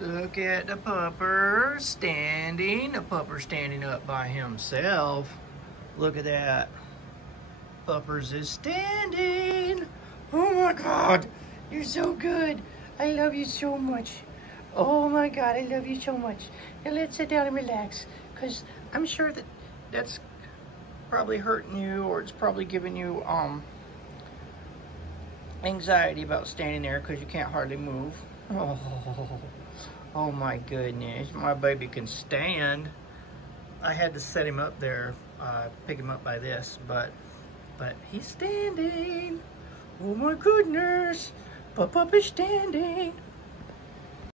Look at the pupper standing. The pupper standing up by himself. Look at that. Puppers is standing. Oh my God, you're so good. I love you so much. Oh my God, I love you so much. Now let's sit down and relax, because I'm sure that that's probably hurting you, or it's probably giving you anxiety about standing there because you can't hardly move. Oh my goodness, my baby can stand. I had to set him up there, pick him up by this, but he's standing. Oh my goodness, Pup is standing.